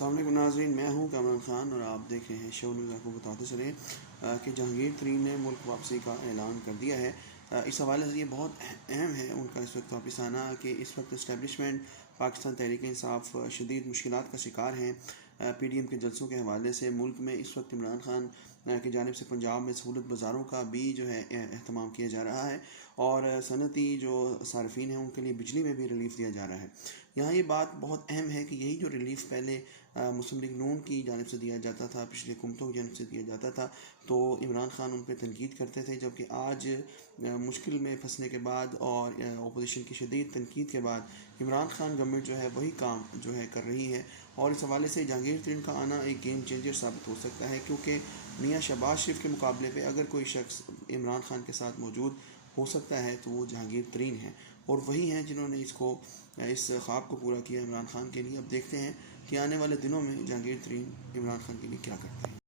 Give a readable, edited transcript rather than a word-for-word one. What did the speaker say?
السلام علیکم ناظرین، میں ہوں کامران خان اور آپ دیکھ رہے ہیں شو نیوز۔ آپ کو بتاتے چلیں کہ جہانگیر ترین نے ملک واپسی کا اعلان کر دیا ہے۔ اس حوالے سے یہ بہت اہم ہے ان کا اس وقت واپس آنا کہ اس وقت اسٹیبلشمنٹ پاکستان تحریک انصاف شدید مشکلات کا شکار ہیں۔ پی ڈی ایم کے جلسوں کے حوالے سے ملک میں اس وقت عمران خان کی جانب سے پنجاب میں سہولت بازاروں کا بھی جو ہے اہتمام کیا جا رہا ہے، اور صنعتی جو صارفین ہیں ان کے لیے بجلی میں بھی ریلیف دیا جا رہا ہے۔ یہاں یہ بات بہت اہم ہے کہ یہی جو ریلیف پہلے مسلم لیگ نون کی جانب سے دیا جاتا تھا، پچھلے حکومتوں کی جانب سے دیا جاتا تھا، تو عمران خان ان پہ تنقید کرتے تھے، جبکہ آج مشکل میں پھنسنے کے بعد اور اپوزیشن کی شدید تنقید کے بعد عمران خان گورنمنٹ جو ہے وہی کام جو ہے کر رہی ہے۔ اور اس حوالے سے جہانگیر ترین کا آنا ایک گیم چینجر ثابت ہو سکتا ہے، کیونکہ میاں شہباز شریف کے مقابلے پہ اگر کوئی شخص عمران خان کے ساتھ موجود ہو سکتا ہے تو وہ جہانگیر ترین ہیں، اور وہی ہیں جنہوں نے اس خواب کو پورا کیا عمران خان کے لیے۔ اب دیکھتے ہیں کہ آنے والے دنوں میں جہانگیر ترین عمران خان کے لیے کیا کرتے ہیں۔